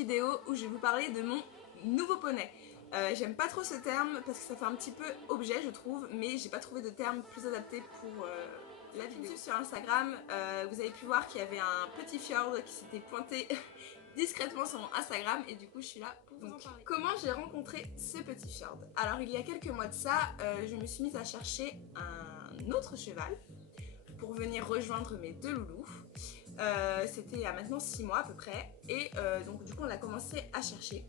vidéo où je vais vous parler de mon nouveau poney. J'aime pas trop ce terme parce que ça fait un petit peu objet je trouve, mais j'ai pas trouvé de terme plus adapté pour la vidéo. Sur Instagram, vous avez pu voir qu'il y avait un petit fjord qui s'était pointé discrètement sur mon Instagram et du coup je suis là pour vous en parler. Comment j'ai rencontré ce petit fjord? Alors il y a quelques mois de ça, je me suis mise à chercher un autre cheval pour venir rejoindre mes deux loulous. C'était il y a maintenant 6 mois à peu près et donc du coup on a commencé à chercher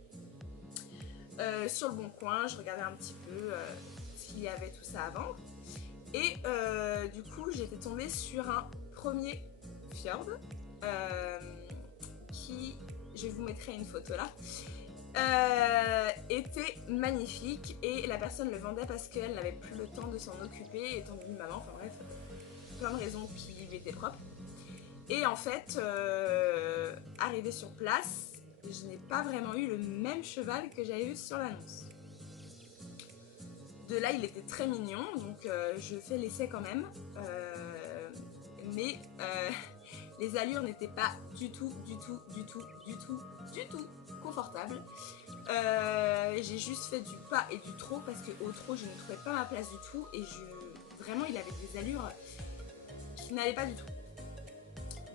sur le bon coin. Je regardais un petit peu s'il y avait tout ça avant et du coup j'étais tombée sur un premier fjord qui, je vous mettrai une photo là, était magnifique et la personne le vendait parce qu'elle n'avait plus le temps de s'en occuper étant devenue maman, enfin bref, plein de raisons qu'il était propre. Et en fait, arrivé sur place, je n'ai pas vraiment eu le même cheval que j'avais eu sur l'annonce. De là, il était très mignon, donc je fais l'essai quand même. Mais les allures n'étaient pas du tout confortables. J'ai juste fait du pas et du trot parce qu'au trot, je ne trouvais pas ma place du tout. Et vraiment, il avait des allures qui n'allaient pas du tout.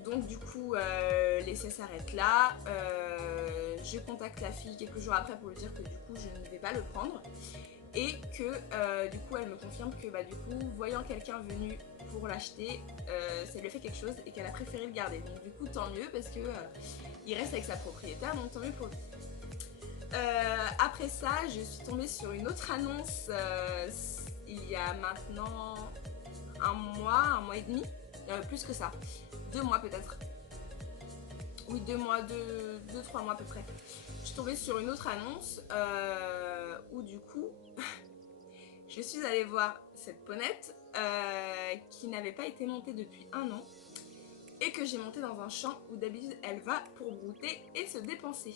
Donc du coup l'essai s'arrête là, je contacte la fille quelques jours après pour lui dire que du coup je ne vais pas le prendre et que du coup elle me confirme que du coup voyant quelqu'un venu pour l'acheter, ça lui a fait quelque chose et qu'elle a préféré le garder. Donc du coup tant mieux parce que il reste avec sa propriétaire, donc tant mieux pour lui. Après ça je suis tombée sur une autre annonce il y a maintenant un mois et demi, plus que ça. 2 mois peut-être. Oui, 2 mois, 2-3 mois à peu près. Je suis tombée sur une autre annonce où du coup, je suis allée voir cette ponette qui n'avait pas été montée depuis 1 an et que j'ai montée dans un champ où d'habitude elle va pour brouter et se dépenser.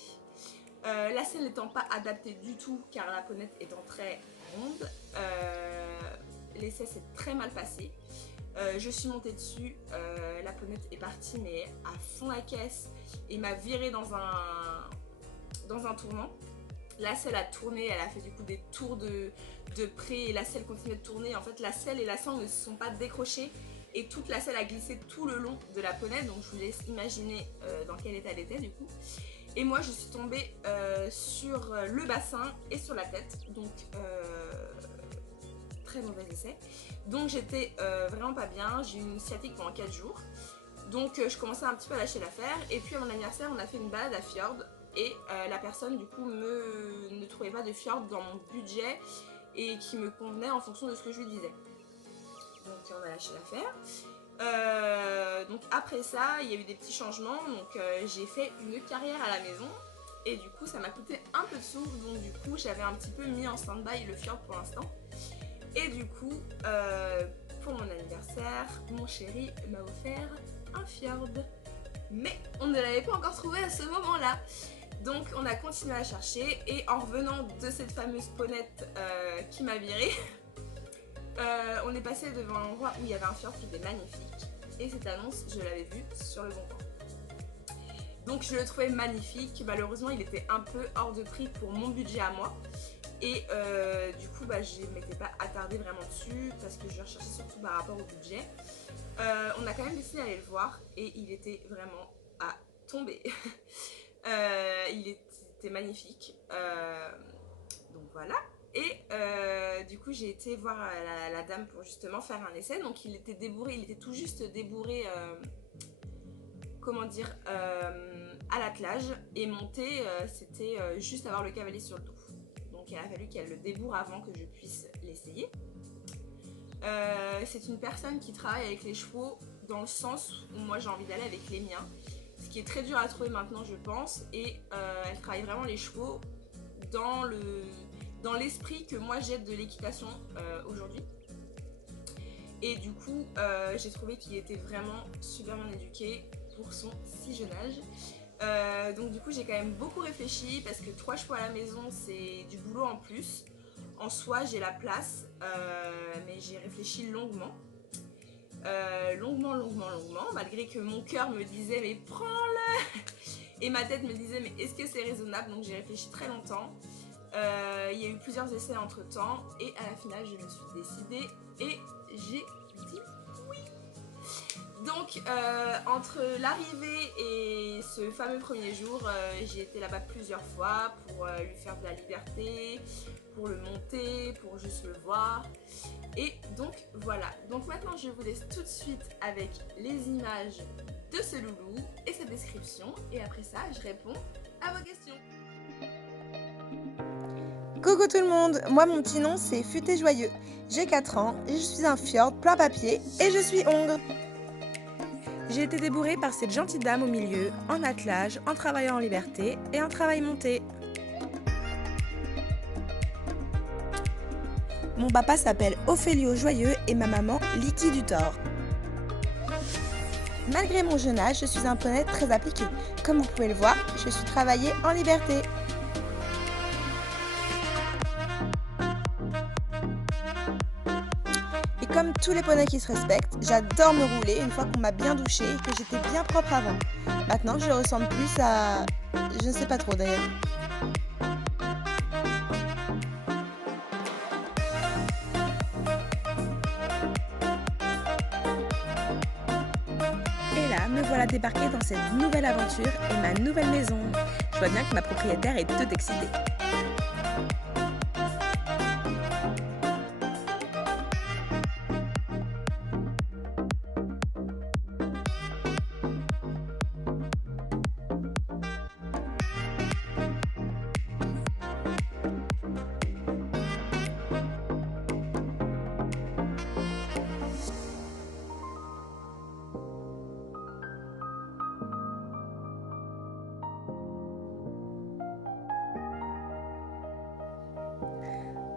La selle n'étant pas adaptée du tout car la ponette étant très ronde, l'essai s'est très mal passé. Je suis montée dessus, la ponette est partie mais à fond la caisse et m'a virée dans un tournant. La selle a tourné, elle a fait du coup des tours de près et la selle continuait de tourner. En fait la selle et la sangle ne se sont pas décrochées et toute la selle a glissé tout le long de la ponette, donc je vous laisse imaginer dans quel état elle était du coup. Et moi je suis tombée sur le bassin et sur la tête, donc très mauvais essai. Donc j'étais vraiment pas bien, j'ai eu une sciatique pendant 4 jours. Donc je commençais un petit peu à lâcher l'affaire. Et puis à mon anniversaire, on a fait une balade à fjord. Et la personne du coup ne trouvait pas de fjord dans mon budget et qui me convenait en fonction de ce que je lui disais. Donc on a lâché l'affaire. Donc après ça, il y a eu des petits changements. Donc j'ai fait une carrière à la maison. Et du coup ça m'a coûté un peu de sous. Donc du coup j'avais un petit peu mis en stand-by le fjord pour l'instant. Et du coup, pour mon anniversaire, mon chéri m'a offert un fjord. Mais on ne l'avait pas encore trouvé à ce moment-là. Donc on a continué à chercher et en revenant de cette fameuse ponette qui m'a virée, on est passé devant un endroit où il y avait un fjord qui était magnifique. Et cette annonce, je l'avais vue sur le bon coin. Donc je le trouvais magnifique. Malheureusement, il était un peu hors de prix pour mon budget à moi. Et du coup je ne m'étais pas attardée vraiment dessus parce que je recherchais surtout par rapport au budget. On a quand même décidé d'aller le voir et il était vraiment à tomber. Il était magnifique. Donc voilà. Et du coup j'ai été voir la dame pour justement faire un essai. Donc il était débourré, il était tout juste débourré, comment dire, à l'attelage. Et monter, c'était juste avoir le cavalier sur le dos. Donc il a fallu qu'elle le débourre avant que je puisse l'essayer. C'est une personne qui travaille avec les chevaux dans le sens où moi j'ai envie d'aller avec les miens. Ce qui est très dur à trouver maintenant je pense. Et elle travaille vraiment les chevaux dans l'esprit que moi j'ai de l'équitation aujourd'hui. Et du coup j'ai trouvé qu'il était vraiment super bien éduqué pour son si jeune âge. Donc du coup j'ai quand même beaucoup réfléchi parce que 3 chevaux à la maison c'est du boulot en plus. En soi j'ai la place mais j'ai réfléchi longuement. Longuement malgré que mon cœur me disait mais prends-le. Et ma tête me disait mais est-ce que c'est raisonnable? Donc j'ai réfléchi très longtemps. Il y a eu plusieurs essais entre temps et à la finale je me suis décidée et j'ai dit oui. Donc entre l'arrivée et ce fameux premier jour, j'ai été là-bas plusieurs fois pour lui faire de la liberté, pour le monter, pour juste le voir. Et donc voilà, donc maintenant je vous laisse tout de suite avec les images de ce loulou et sa description et après ça je réponds à vos questions. Coucou tout le monde, moi mon petit nom c'est Futé Joyeux, j'ai 4 ans, je suis un fjord plein papier et je suis hongre. J'ai été débourrée par cette gentille dame au milieu, en attelage, en travaillant en liberté et en travail monté. Mon papa s'appelle Ophélio Joyeux et ma maman Liki du Thor. Malgré mon jeune âge, je suis un poney très appliqué. Comme vous pouvez le voir, je suis travaillée en liberté. Et comme tous les poneys qui se respectent, j'adore me rouler une fois qu'on m'a bien douché et que j'étais bien propre avant. Maintenant, je ressemble plus à... je ne sais pas trop d'ailleurs. Et là, me voilà débarquée dans cette nouvelle aventure et ma nouvelle maison. Je vois bien que ma propriétaire est toute excitée.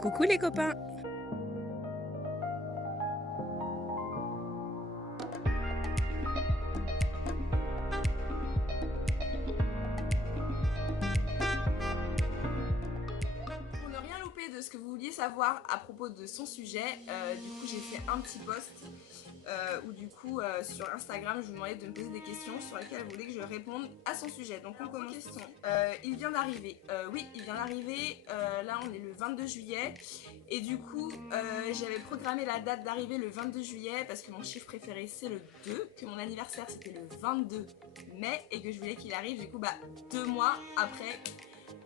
Coucou les copains! Pour ne rien louper de ce que vous vouliez savoir à propos de son sujet, du coup j'ai fait un petit post où du coup sur Instagram je vous demandais de me poser des questions sur lesquelles vous voulez que je réponde à son sujet. Donc on commence. Il vient d'arriver. Oui, il vient d'arriver. Là on est le 22 juillet et du coup j'avais programmé la date d'arrivée le 22 juillet parce que mon chiffre préféré c'est le 2, que mon anniversaire c'était le 22 mai et que je voulais qu'il arrive du coup 2 mois après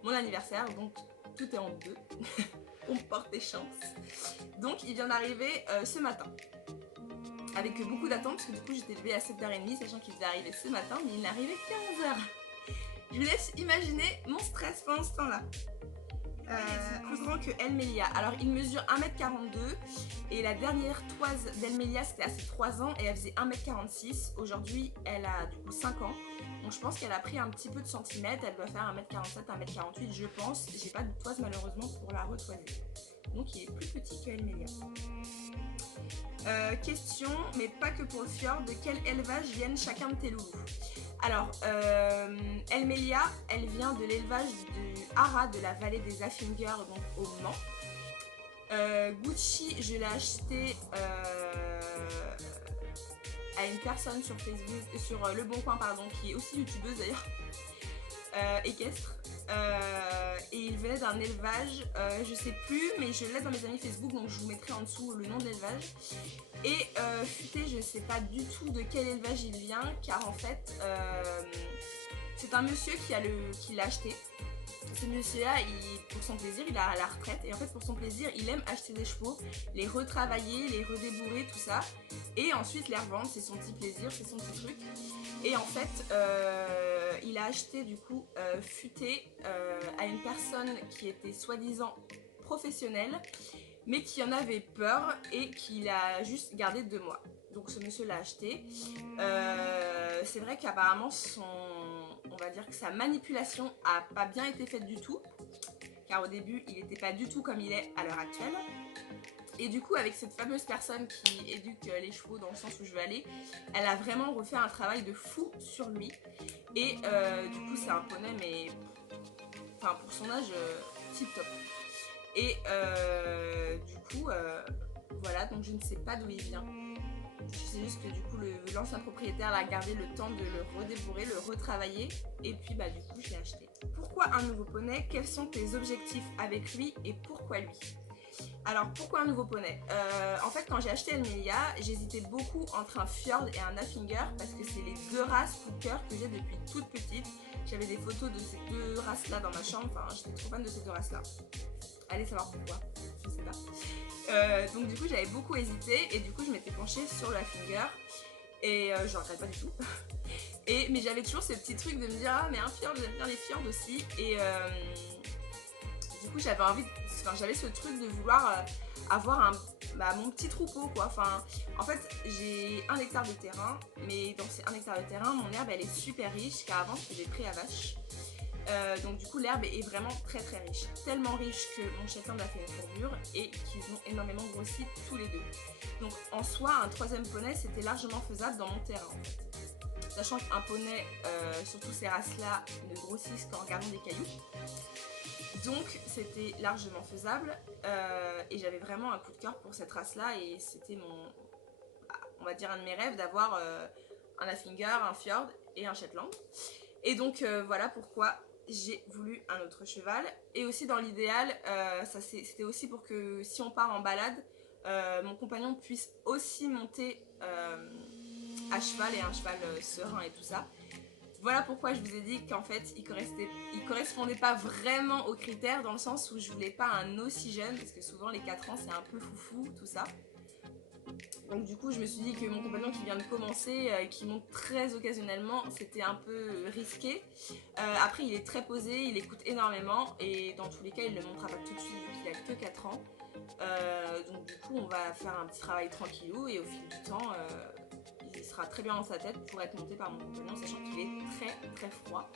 mon anniversaire, donc tout est en deux. On porte des chances. Donc il vient d'arriver ce matin. Avec beaucoup d'attente, parce que du coup j'étais levée à 7h30, sachant qu'il devait arriver ce matin, mais il n'arrivait qu'à 11h. Je vous laisse imaginer mon stress pendant ce temps-là. Plus grand que Elmelia. Alors il mesure 1m42 et la dernière toise d'Elmelia c'était à ses 3 ans et elle faisait 1m46. Aujourd'hui elle a du coup 5 ans. Donc je pense qu'elle a pris un petit peu de centimètres. Elle doit faire 1m47, 1m48 je pense. J'ai pas de toise malheureusement pour la retoiser. Donc il est plus petit que Elmelia. Question, mais pas que pour le fjord, de quel élevage viennent chacun de tes loulous? Alors, Elmelia, elle vient de l'élevage du Hara de la vallée des Affingers, donc au Mans. Gucci, je l'ai acheté à une personne sur Facebook, sur Le Bon Coin, pardon, qui est aussi youtubeuse d'ailleurs, équestre. Et il venait d'un élevage, je sais plus, mais je l'ai dans mes amis Facebook, donc je vous mettrai en dessous le nom de l'élevage. Et Futé, je sais pas du tout de quel élevage il vient, car en fait, c'est un monsieur qui l'a acheté. Ce monsieur-là, pour son plaisir, il est à la retraite et en fait pour son plaisir, il aime acheter des chevaux, les retravailler, les redébourer, tout ça, et ensuite les revendre. C'est son petit plaisir, c'est son petit truc. Et en fait, il a acheté du coup Futé à une personne qui était soi-disant professionnelle, mais qui en avait peur et qui l'a juste gardé 2 mois. Donc ce monsieur l'a acheté. C'est vrai qu'apparemment on va dire que sa manipulation a pas bien été faite du tout, car au début il n'était pas du tout comme il est à l'heure actuelle. Et du coup avec cette fameuse personne qui éduque les chevaux dans le sens où je veux aller, elle a vraiment refait un travail de fou sur lui. Et du coup c'est un poney mais enfin pour son âge tip top. Et du coup voilà, donc je ne sais pas d'où il vient. juste que du coup l'ancien propriétaire l'a gardé le temps de le redébourrer, le retravailler, et puis bah du coup je l'ai acheté. Pourquoi un nouveau poney? Quels sont tes objectifs avec lui et pourquoi lui? Alors pourquoi un nouveau poney? En fait quand j'ai acheté Elmelia, j'hésitais beaucoup entre un Fjord et un Haflinger parce que c'est les deux races coup de cœur que j'ai depuis toute petite. J'avais des photos de ces deux races là dans ma chambre, enfin j'étais trop fan de ces deux races là. Allez savoir pourquoi, je sais pas. Donc du coup j'avais beaucoup hésité et du coup je m'étais penchée sur le Haflinger et je regrette pas du tout. Mais j'avais toujours ce petit truc de me dire ah mais un Fjord, j'aime bien les Fjords aussi et du coup j'avais envie, j'avais ce truc de vouloir avoir mon petit troupeau quoi. Enfin, en fait j'ai 1 hectare de terrain, mais dans ces 1 hectare de terrain mon herbe elle est super riche car avant c'était des prés à vaches. Donc du coup l'herbe est vraiment très très riche, tellement riche que mon Shetland a fait une courbure et qu'ils ont énormément grossi tous les deux. Donc en soi un 3e poney c'était largement faisable dans mon terrain en fait. Sachant qu'un poney, surtout ces races là, ne grossissent qu'en regardant des cailloux. Donc c'était largement faisable et j'avais vraiment un coup de cœur pour cette race là et c'était on va dire un de mes rêves d'avoir un Haflinger, un Fjord et un Shetland. Et donc voilà pourquoi j'ai voulu un autre cheval. Et aussi dans l'idéal, c'était aussi pour que si on part en balade, mon compagnon puisse aussi monter à cheval et un cheval serein et tout ça. Voilà pourquoi je vous ai dit qu'en fait il correspondait pas vraiment aux critères dans le sens où je voulais pas un aussi jeune parce que souvent les 4 ans c'est un peu foufou tout ça. Donc du coup je me suis dit que mon compagnon qui vient de commencer, qui monte très occasionnellement, c'était un peu risqué. Après il est très posé, il écoute énormément et dans tous les cas il ne le montrera pas tout de suite vu qu'il a que 4 ans. Donc du coup on va faire un petit travail tranquillou et au fil du temps il sera très bien dans sa tête pour être monté par mon compagnon, sachant qu'il est très très froid.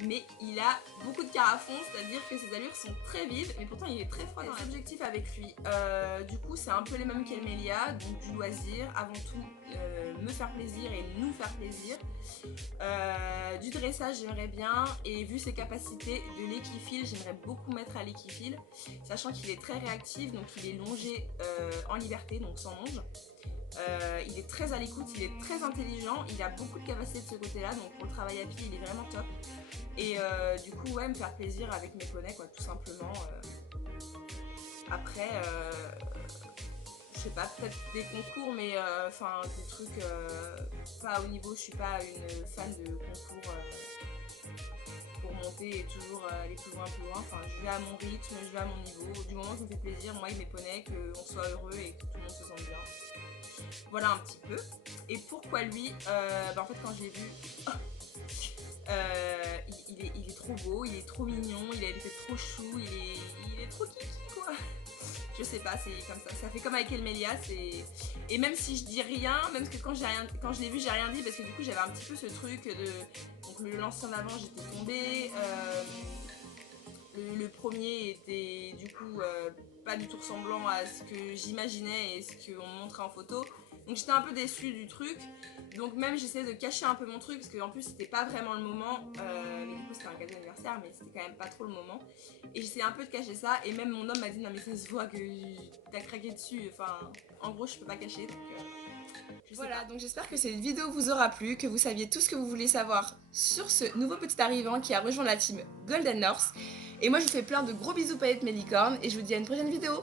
Mais il a beaucoup de carafon, c'est-à-dire que ses allures sont très vives, mais pourtant il est très froid dans l'objectif avec lui. Du coup c'est un peu les mêmes qu'Elmelia, donc du loisir, avant tout me faire plaisir et nous faire plaisir. Du dressage j'aimerais bien, et vu ses capacités de l'équifile, j'aimerais beaucoup mettre à l'équifile, sachant qu'il est très réactif, donc il est longé en liberté, donc sans longe. Il est très à l'écoute, il est très intelligent, il a beaucoup de capacités de ce côté-là, donc pour le travail à pied, il est vraiment top. Et du coup, ouais, me faire plaisir avec mes poneys, quoi, tout simplement. Après, je sais pas, peut-être des concours, mais enfin, des trucs pas au niveau, je suis pas une fan de concours pour monter et toujours aller plus loin, Enfin, je vais à mon rythme, je vais à mon niveau. Du moment que ça me fait plaisir, moi et mes poneys, qu'on soit heureux et que tout le monde se sente bien. Voilà un petit peu. Et pourquoi lui en fait quand je l'ai vu, il est trop beau, il est trop mignon, il a une tête trop chou, il est trop kiki quoi. Je sais pas, c'est comme ça fait comme avec Elmelia, et même si je dis rien, même que quand je l'ai vu j'ai rien dit parce que du coup j'avais un petit peu ce truc de, donc le lancement d'avant j'étais tombée, le premier était du coup pas du tout ressemblant à ce que j'imaginais et ce qu'on me montrait en photo. Donc j'étais un peu déçue du truc. Donc même j'essayais de cacher un peu mon truc parce qu'en plus c'était pas vraiment le moment. Mais du coup c'était un cadeau d'anniversaire mais c'était quand même pas trop le moment. Et j'essayais un peu de cacher ça et même mon homme m'a dit non mais ça se voit que t'as craqué dessus. Enfin en gros je peux pas cacher donc... Voilà, donc j'espère que cette vidéo vous aura plu, que vous saviez tout ce que vous voulez savoir sur ce nouveau petit arrivant qui a rejoint la team Golden North. Et moi je vous fais plein de gros bisous paillettes mes licornes et je vous dis à une prochaine vidéo.